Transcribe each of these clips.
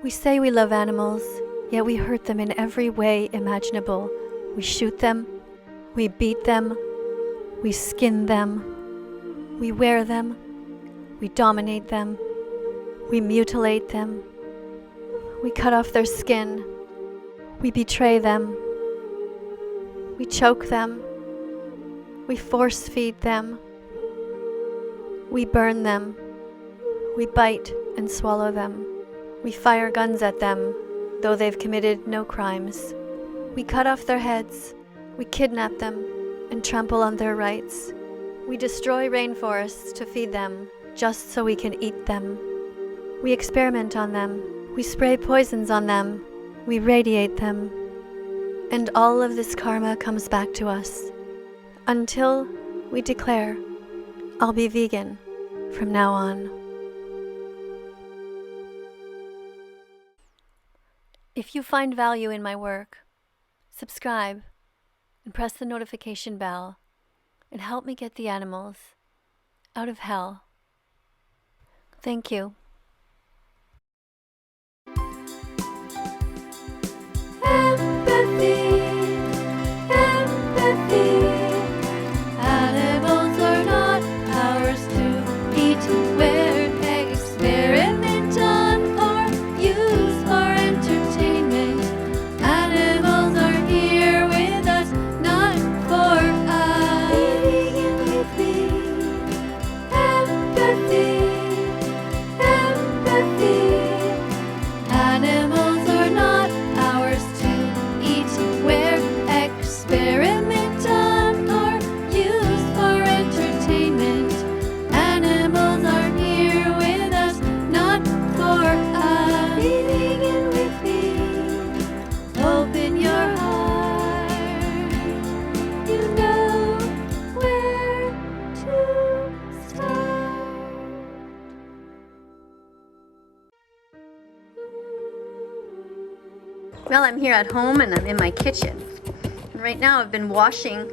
We say we love animals, yet we hurt them in every way imaginable. We shoot them, we beat them, we skin them, we wear them, we dominate them, we mutilate them, we cut off their skin, we betray them, we choke them, we force feed them, we burn them, we bite and swallow them, we fire guns at them, though they've committed no crimes. We cut off their heads, we kidnap them and trample on their rights. We destroy rainforests to feed them, just so we can eat them. We experiment on them, we spray poisons on them, we radiate them. And all of this karma comes back to us, until we declare, I'll be vegan from now on. If you find value in my work, subscribe and press the notification bell and help me get the animals out of hell. Thank you. Empathy, empathy. Animals are not ours to eat. We're experiment on or use for entertainment. Animals are here with us, not for us. Vegan with me. Empathy, empathy. Animals are not ours to eat. We're experiment on or use for entertainment. Animals are here with us, not for us. Be vegan with me. Open your heart. You know where to start. Well, I'm here at home and I'm in my kitchen. And right now I've been washing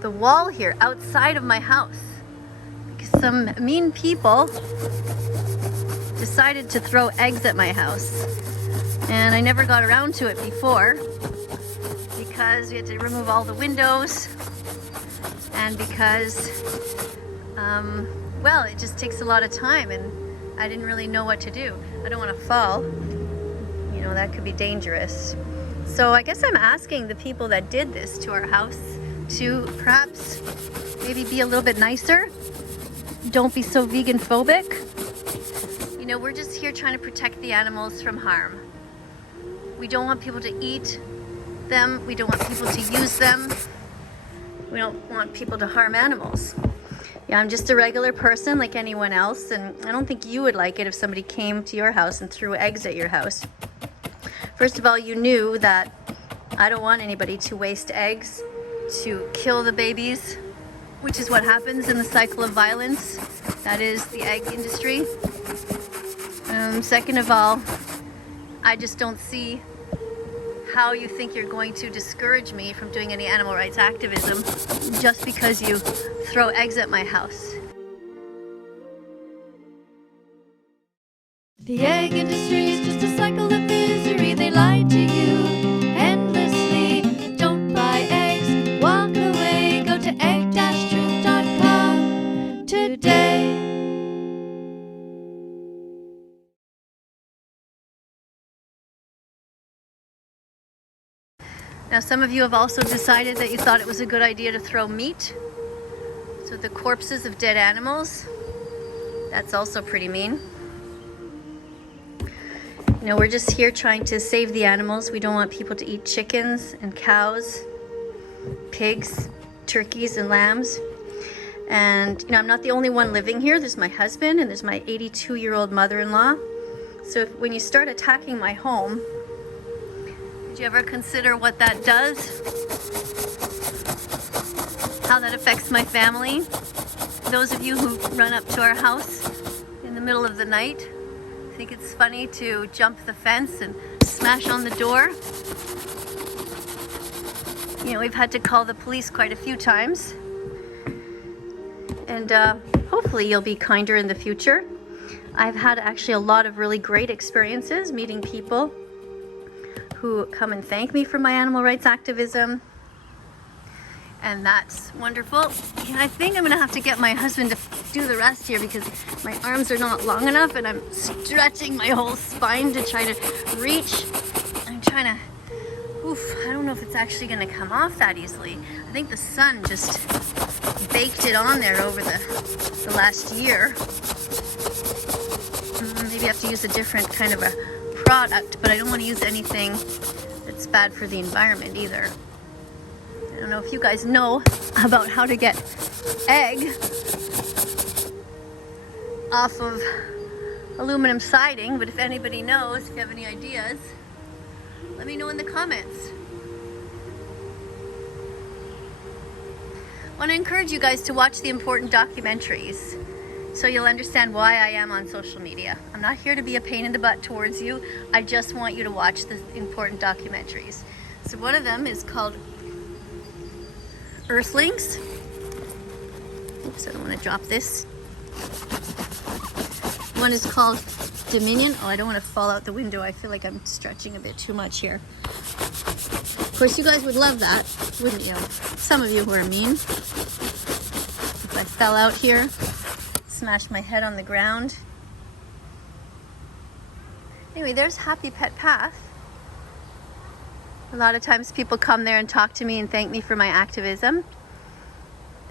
the wall here outside of my house because some mean people decided to throw eggs at my house. And I never got around to it before because we had to remove all the windows and because, well, it just takes a lot of time and I didn't really know what to do. I don't want to fall. You know, that could be dangerous. So I guess I'm asking the people that did this to our house to perhaps maybe be a little bit nicer. Don't be so vegan phobic. You know, we're just here trying to protect the animals from harm. We don't want people to eat them. We don't want people to use them. We don't want people to harm animals. Yeah, I'm just a regular person like anyone else, and I don't think you would like it if somebody came to your house and threw eggs at your house. First of all, you knew that I don't want anybody to waste eggs, to kill the babies, which is what happens in the cycle of violence. That is the egg industry. Second of all, I just don't see how you think you're going to discourage me from doing any animal rights activism just because you throw eggs at my house. The egg industry is just a cycle of misery. They lie to you endlessly. Don't buy eggs, walk away. Go to egg-truth.com today. Now, some of you have also decided that you thought it was a good idea to throw meat. So the corpses of dead animals, that's also pretty mean. You know, we're just here trying to save the animals. We don't want people to eat chickens and cows, pigs, turkeys and lambs. And, you know, I'm not the only one living here. There's my husband and there's my 82-year-old mother-in-law. So when you start attacking my home, did you ever consider what that does? How that affects my family? Those of you who run up to our house in the middle of the night, think it's funny to jump the fence and smash on the door. You know, we've had to call the police quite a few times. And hopefully you'll be kinder in the future. I've had actually a lot of really great experiences meeting people who come and thank me for my animal rights activism. And that's wonderful. And I think I'm gonna have to get my husband to do the rest here because my arms are not long enough and I'm stretching my whole spine to try to reach. I'm trying to, I don't know if it's actually gonna come off that easily. I think the sun just baked it on there over the last year. Maybe I have to use a different kind of a product, but I don't want to use anything that's bad for the environment either. I don't know if you guys know about how to get egg off of aluminum siding, but if anybody knows, if you have any ideas, let me know in the comments. I want to encourage you guys to watch the important documentaries so you'll understand why I am on social media. I'm not here to be a pain in the butt towards you. I just want you to watch the important documentaries. So one of them is called Earthlings. Oops, I don't want to drop this. One is called Dominion. Oh, I don't want to fall out the window. I feel like I'm stretching a bit too much here. Of course, you guys would love that, wouldn't you? Some of you who are mean. If I fell out here, smashed my head on the ground. Anyway, there's Happy Pet Path. A lot of times people come there and talk to me and thank me for my activism.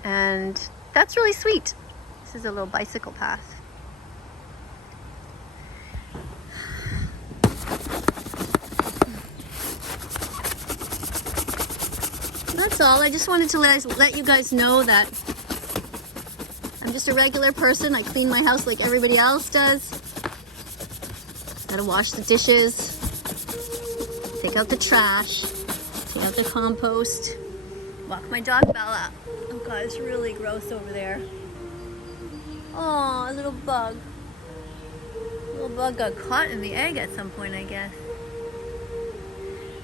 And that's really sweet. This is a little bicycle path. That's all. I just wanted to let you guys know that I'm just a regular person. I clean my house like everybody else does. Gotta wash the dishes, take out the trash, take out the compost, walk my dog Bella. Oh God, it's really gross over there. Oh, a little bug. A little bug got caught in the egg at some point, I guess.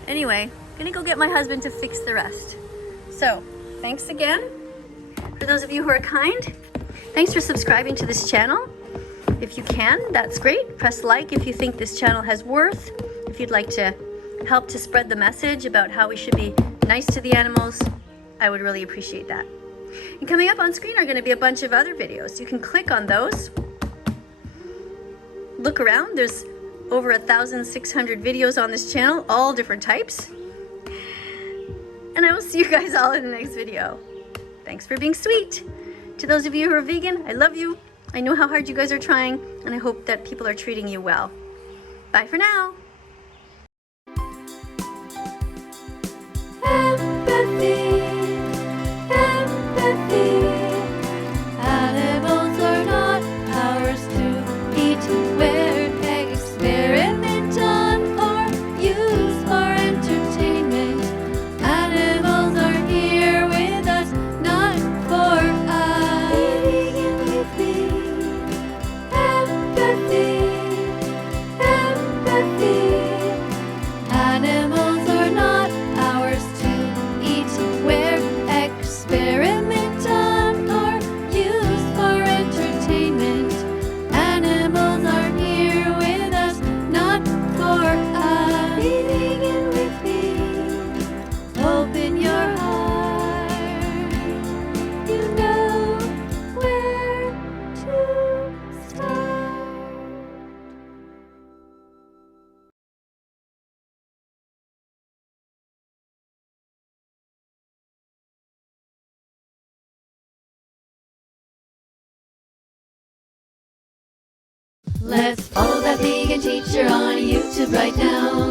Anyway, gonna go get my husband to fix the rest. So, thanks again. For those of you who are kind, thanks for subscribing to this channel. If you can, that's great. Press like if you think this channel has worth. If you'd like to help to spread the message about how we should be nice to the animals, I would really appreciate that. And coming up on screen are going to be a bunch of other videos. You can click on those. Look around. There's over 1,600 videos on this channel, all different types. And I will see you guys all in the next video. Thanks for being sweet. To those of you who are vegan, I love you. I know how hard you guys are trying, and I hope that people are treating you well. Bye for now. Empathy, empathy. Animals are not ours to eat. We're experiment done or used for entertainment. Animals are here with us, not for us. Vegan with me. Empathy, empathy. Animals are not ours to eat. We're experiment done or used for entertainment. Animals are here with us, not for us. Be vegan with me. Open your heart. You know where to start. Let's follow that vegan teacher on YouTube right now.